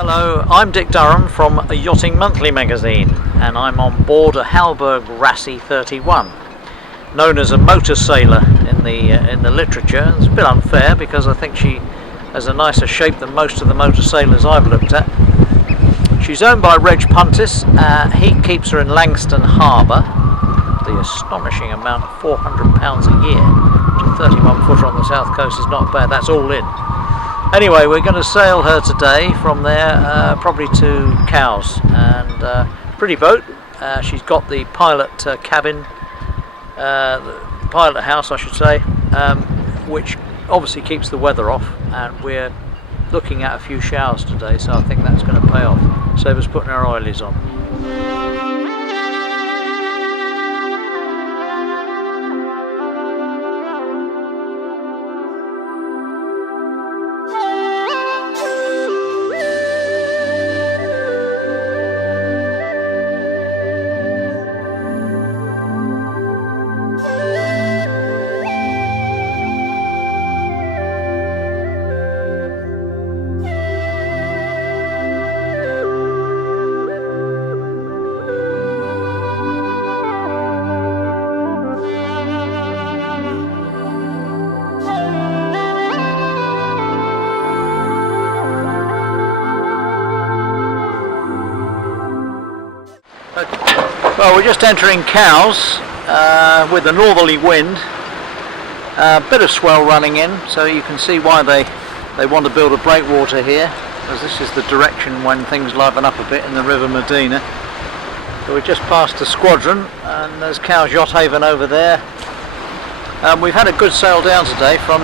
Hello, I'm Dick Durham from a Yachting Monthly magazine, and I'm on board a Hallberg Rassy 31, known as a motor sailor in the literature. It's a bit unfair because I think she has a nicer shape than most of the motor sailors I've looked at. She's owned by Reg Puntis. He keeps her in Langston Harbour. The astonishing amount of £400 a year to 31 footer on the south coast is not bad. That's all in. Anyway, we're going to sail her today from there, probably to Cowes, and pretty boat. She's got the pilot cabin, the pilot house I should say, which obviously keeps the weather off, and we're looking at a few showers today, so I think that's going to pay off. Save us putting our oilies on. Well, we're just entering Cowes with a northerly wind, a bit of swell running in, so you can see why they want to build a breakwater here, because this is the direction when things liven up a bit in the River Medina. So we've just passed the squadron, and there's Cowes Yacht Haven over there. We've had a good sail down today from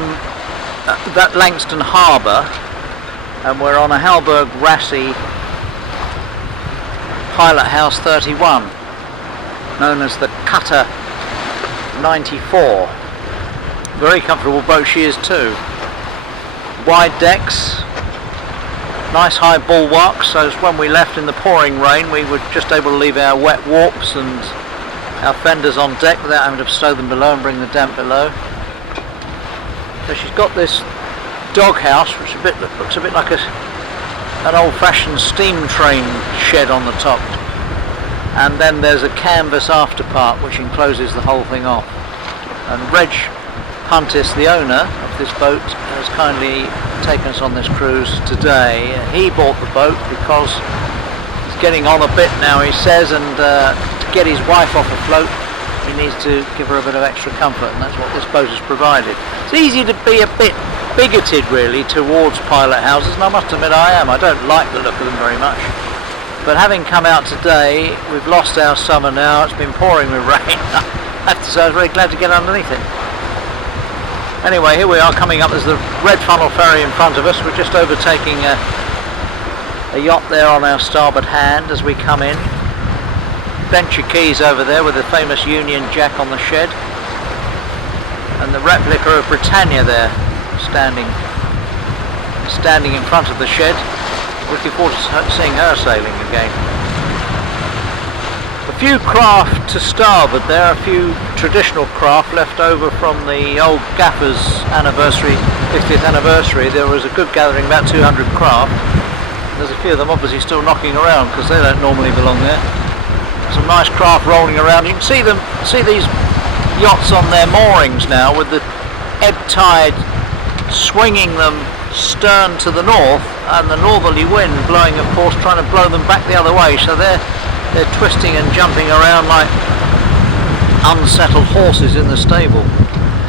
that Langston Harbour, and we're on a Hallberg Rassy Pilot House 31, known as the Cutter 94. Very comfortable boat she is too. Wide decks, nice high bulwarks, so when we left in the pouring rain we were just able to leave our wet warps and our fenders on deck without having to stow them below and bring the damp below. So she's got this doghouse which looks a bit like an old-fashioned steam train shed on the top, and then there's a canvas after part which encloses the whole thing off. And Reg Puntis, the owner of this boat, has kindly taken us on this cruise today. He bought the boat because he's getting on a bit now, he says, and to get his wife off afloat he needs to give her a bit of extra comfort, and that's what this boat has provided. It's easy to be a bit bigoted really towards pilot houses, and I must admit I am. I don't like the look of them very much, but having come out today, we've lost our summer now, it's been pouring with rain. I have to say I was very glad to get underneath it. Anyway, here we are coming up. There's the Red Funnel ferry in front of us. We're just overtaking a yacht there on our starboard hand as we come in. Venture Keys over there with the famous Union Jack on the shed, and the replica of Britannia there standing in front of the shed. Looking forward to seeing her sailing again. A few craft to starboard there, a few traditional craft left over from the old Gaffer's anniversary, 50th anniversary. There was a good gathering, about 200 craft. There's a few of them obviously still knocking around because they don't normally belong there. Some nice craft rolling around. You can see these yachts on their moorings now with the ebb tide swinging them stern to the north, and the northerly wind blowing, of course, trying to blow them back the other way, so they're twisting and jumping around like unsettled horses in the stable.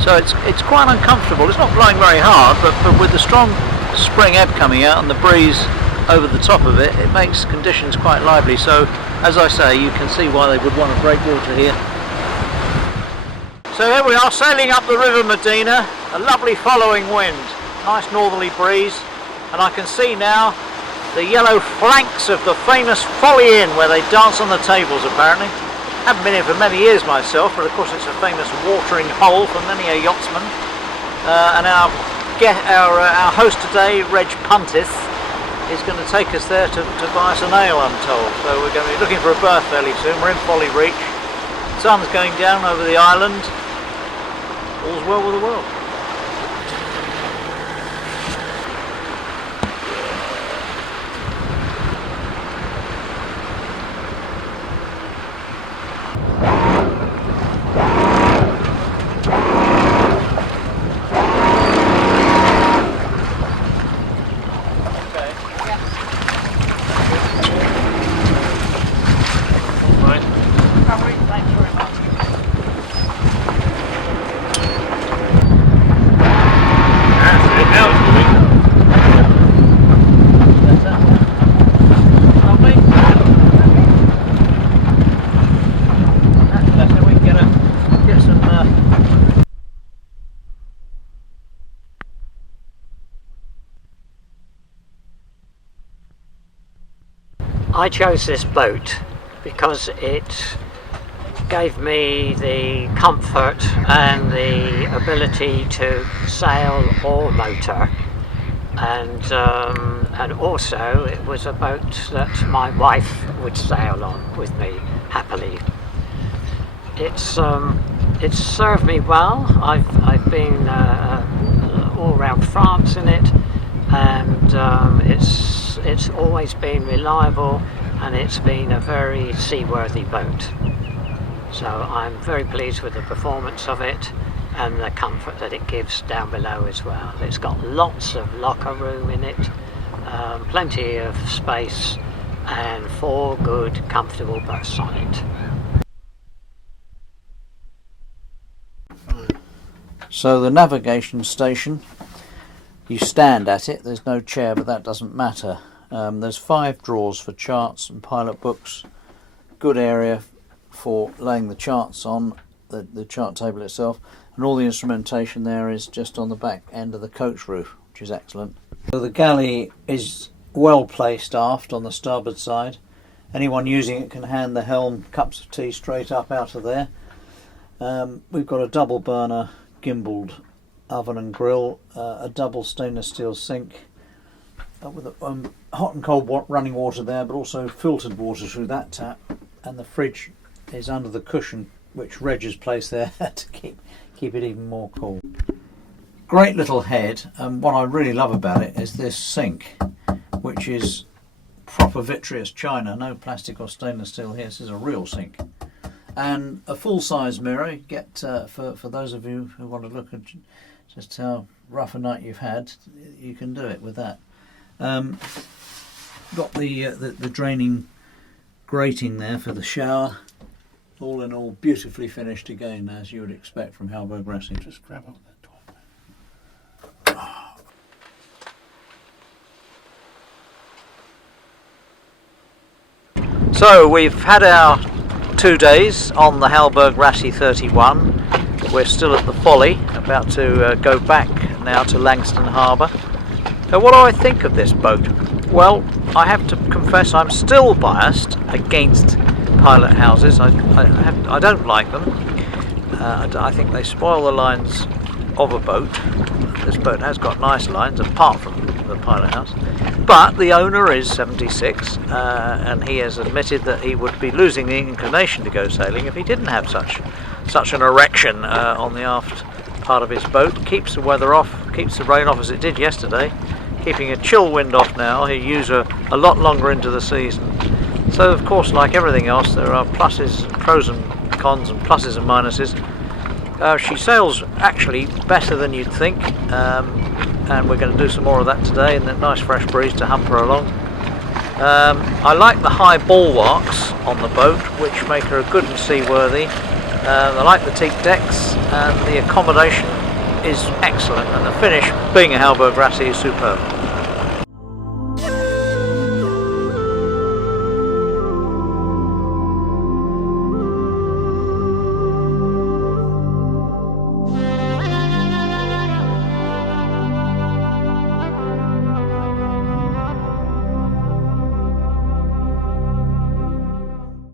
So it's quite uncomfortable. It's not blowing very hard, but with the strong spring ebb coming out and the breeze over the top of it, it makes conditions quite lively. So as I say, you can see why they would want a breakwater here. So here we are, sailing up the River Medina, a lovely following wind, nice northerly breeze, and I can see now the yellow flanks of the famous Folly Inn where they dance on the tables apparently. Haven't been here for many years myself, but of course it's a famous watering hole for many a yachtsman. And our host today, Reg Puntis, is going to take us there to buy us an ale, I'm told. So we're going to be looking for a berth fairly soon. We're in Folly Reach. The sun's going down over the island. All's well with the world. I chose this boat because it gave me the comfort and the ability to sail or motor, and also it was a boat that my wife would sail on with me happily. It's served me well. I've been all around France in it, and it's always been reliable, and it's been a very seaworthy boat. So I'm very pleased with the performance of it and the comfort that it gives down below as well. It's got lots of locker room in it, plenty of space, and 4 good comfortable berths on it. So the navigation station, you stand at it, there's no chair, but that doesn't matter. There's 5 drawers for charts and pilot books, good area for laying the charts on, the chart table itself, and all the instrumentation there is just on the back end of the coach roof, which is excellent. So the galley is well placed aft on the starboard side. Anyone using it can hand the helm cups of tea straight up out of there. We've got a double burner gimbaled oven and grill, a double stainless steel sink with hot and cold running water there, but also filtered water through that tap, and the fridge is under the cushion which Reg has placed there to keep it even more cool. Great little head, and what I really love about it is this sink, which is proper vitreous china, no plastic or stainless steel here. This is a real sink. And a full-size mirror. You get for those of you who want to look at just how rough a night you've had, you can do it with that. Got the draining grating there for the shower. All in all, beautifully finished again, as you would expect from Hallberg Rassy. Just grab up that door. So we've had our 2 days on the Hallberg Rassy 31. We're still at the Folly, about to go back now to Langston Harbour. So what do I think of this boat? Well, I have to confess I'm still biased against pilot houses. I don't like them. I think they spoil the lines of a boat. This boat has got nice lines apart from the pilot house, but the owner is 76, and he has admitted that he would be losing the inclination to go sailing if he didn't have such an erection on the aft part of his boat. Keeps the weather off, keeps the rain off as it did yesterday, keeping a chill wind off now. He'll use a lot longer into the season. So of course, like everything else, there are pluses, pros and cons, and pluses and minuses. She sails actually better than you'd think, and we're going to do some more of that today in the nice fresh breeze to hump her along. I like the high bulwarks on the boat, which make her good and seaworthy. I like the teak decks, and the accommodation is excellent, and the finish, being a Hallberg Rassy, is superb.